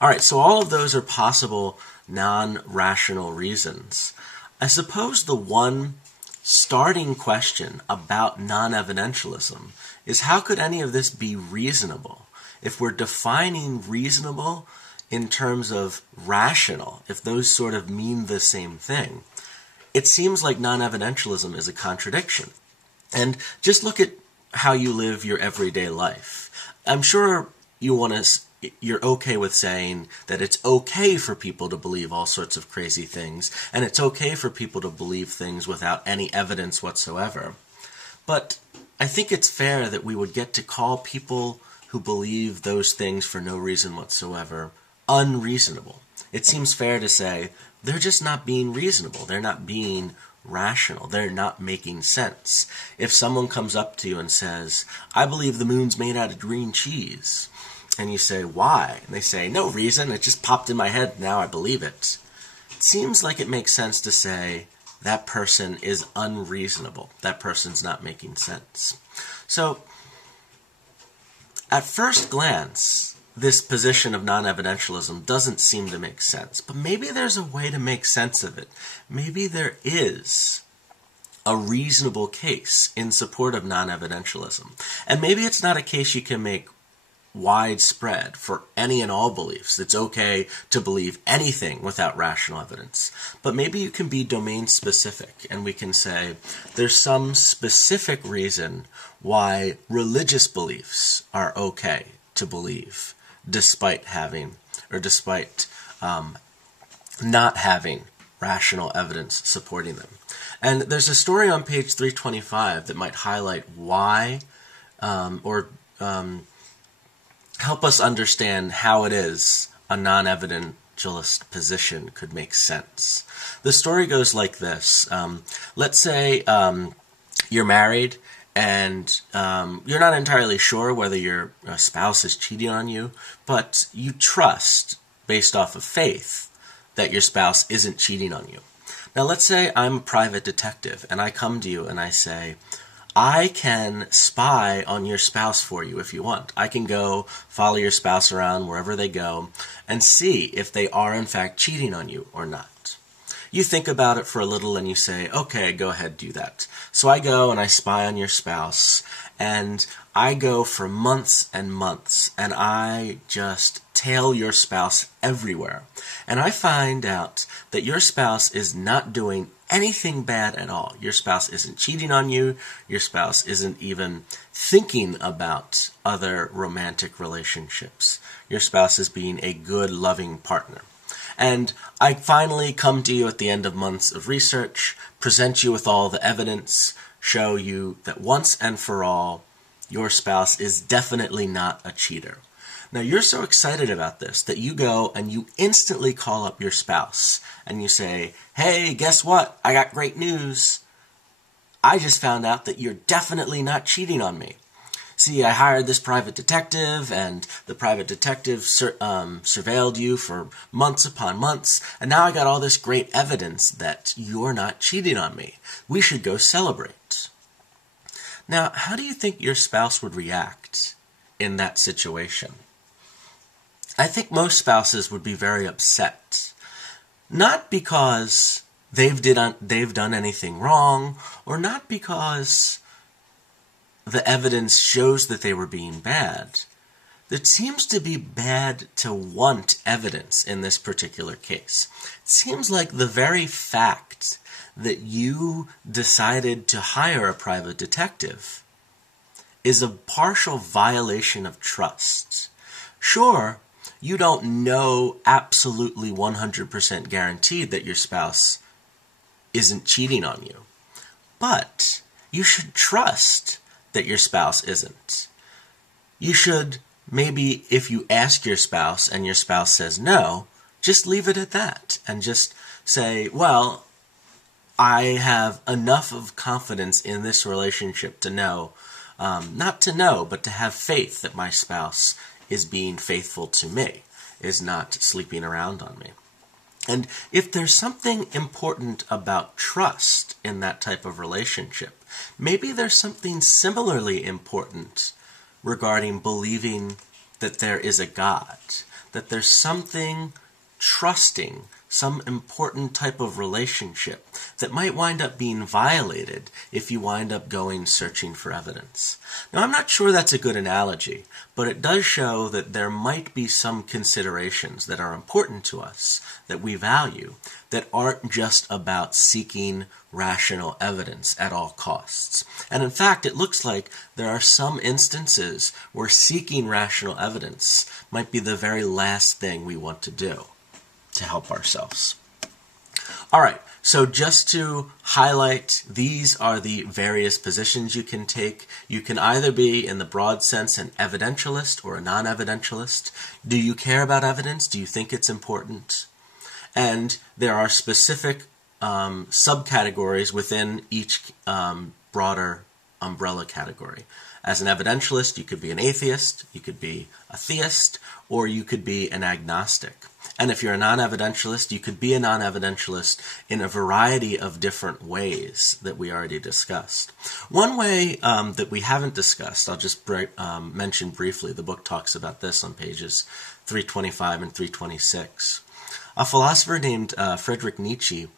All right, so all of those are possible non-rational reasons. I suppose the one starting question about non-evidentialism is how could any of this be reasonable? If we're defining reasonable in terms of rational, if those sort of mean the same thing, it seems like non-evidentialism is a contradiction. And just look at how you live your everyday life. I'm sure you're okay with saying that it's okay for people to believe all sorts of crazy things, and it's okay for people to believe things without any evidence whatsoever. But I think it's fair that we would get to call people who believe those things for no reason whatsoever unreasonable. It seems fair to say they're just not being reasonable. They're not being rational. They're not making sense. If someone comes up to you and says, I believe the moon's made out of green cheese, and you say, why? And they say, no reason, it just popped in my head, now I believe it. It seems like it makes sense to say that person is unreasonable. That person's not making sense. So, at first glance, this position of non-evidentialism doesn't seem to make sense, but maybe there's a way to make sense of it. Maybe there is a reasonable case in support of non-evidentialism. And maybe it's not a case you can make widespread for any and all beliefs. It's okay to believe anything without rational evidence. But maybe you can be domain specific, and we can say there's some specific reason why religious beliefs are okay to believe, despite not having rational evidence supporting them. And there's a story on page 325 that might highlight why, help us understand how it is a non-evidentialist position could make sense. The story goes like this. Let's say you're married and you're not entirely sure whether your spouse is cheating on you, but you trust, based off of faith, that your spouse isn't cheating on you. Now let's say I'm a private detective and I come to you and I say, I can spy on your spouse for you if you want. I can go follow your spouse around wherever they go and see if they are in fact cheating on you or not. You think about it for a little and you say, okay, go ahead, do that. So I go and I spy on your spouse, and I go for months and months, and I just tail your spouse everywhere. And I find out that your spouse is not doing anything bad at all. Your spouse isn't cheating on you. Your spouse isn't even thinking about other romantic relationships. Your spouse is being a good, loving partner. And I finally come to you at the end of months of research, present you with all the evidence, show you that once and for all, your spouse is definitely not a cheater. Now, you're so excited about this that you go and you instantly call up your spouse and you say, hey, guess what? I got great news. I just found out that you're definitely not cheating on me. See, I hired this private detective, and the private detective surveilled you for months upon months, and now I got all this great evidence that you're not cheating on me. We should go celebrate. Now, how do you think your spouse would react in that situation? I think most spouses would be very upset. Not because they've done anything wrong, or not because the evidence shows that they were being bad. It seems to be bad to want evidence in this particular case. It seems like the very fact that you decided to hire a private detective is a partial violation of trust. Sure, you don't know absolutely 100% guaranteed that your spouse isn't cheating on you, but you should trust that your spouse isn't. You should, maybe if you ask your spouse and your spouse says no, just leave it at that and just say, well, I have enough of confidence in this relationship to know, not to know, but to have faith that my spouse is being faithful to me, is not sleeping around on me. And if there's something important about trust in that type of relationship, maybe there's something similarly important regarding believing that there is a God. that there's something trusting, some important type of relationship that might wind up being violated if you wind up going searching for evidence. Now, I'm not sure that's a good analogy, but it does show that there might be some considerations that are important to us, that we value, that aren't just about seeking rational evidence at all costs. And in fact, it looks like there are some instances where seeking rational evidence might be the very last thing we want to do to help ourselves. All right, so just to highlight, these are the various positions you can take. You can either be, in the broad sense, an evidentialist or a non-evidentialist. Do you care about evidence? Do you think it's important? And there are specific subcategories within each broader umbrella category. As an evidentialist, you could be an atheist, you could be a theist, or you could be an agnostic. And if you're a non-evidentialist, you could be a non-evidentialist in a variety of different ways that we already discussed. One way that we haven't discussed, I'll just mention briefly, the book talks about this on pages 325 and 326. A philosopher named Friedrich Nietzsche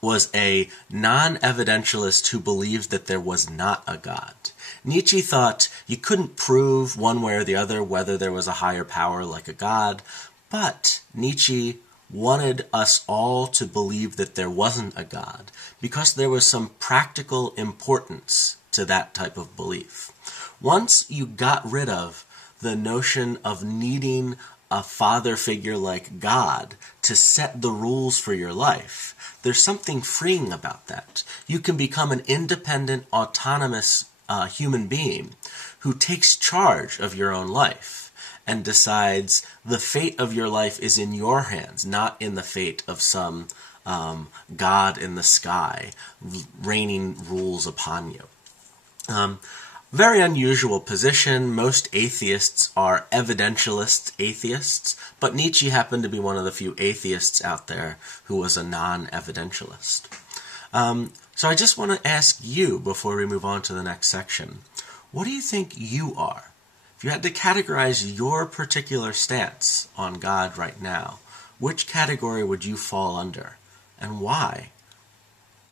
was a non-evidentialist who believed that there was not a God. Nietzsche thought you couldn't prove one way or the other whether there was a higher power like a God, but Nietzsche wanted us all to believe that there wasn't a God because there was some practical importance to that type of belief. Once you got rid of the notion of needing a father figure like God to set the rules for your life, there's something freeing about that. You can become an independent, autonomous human being who takes charge of your own life and decides the fate of your life is in your hands, not in the fate of some God in the sky raining rules upon you. Very unusual position. Most atheists are evidentialist atheists, but Nietzsche happened to be one of the few atheists out there who was a non-evidentialist. So I just want to ask you, before we move on to the next section, what do you think you are? If you had to categorize your particular stance on God right now, which category would you fall under, and why?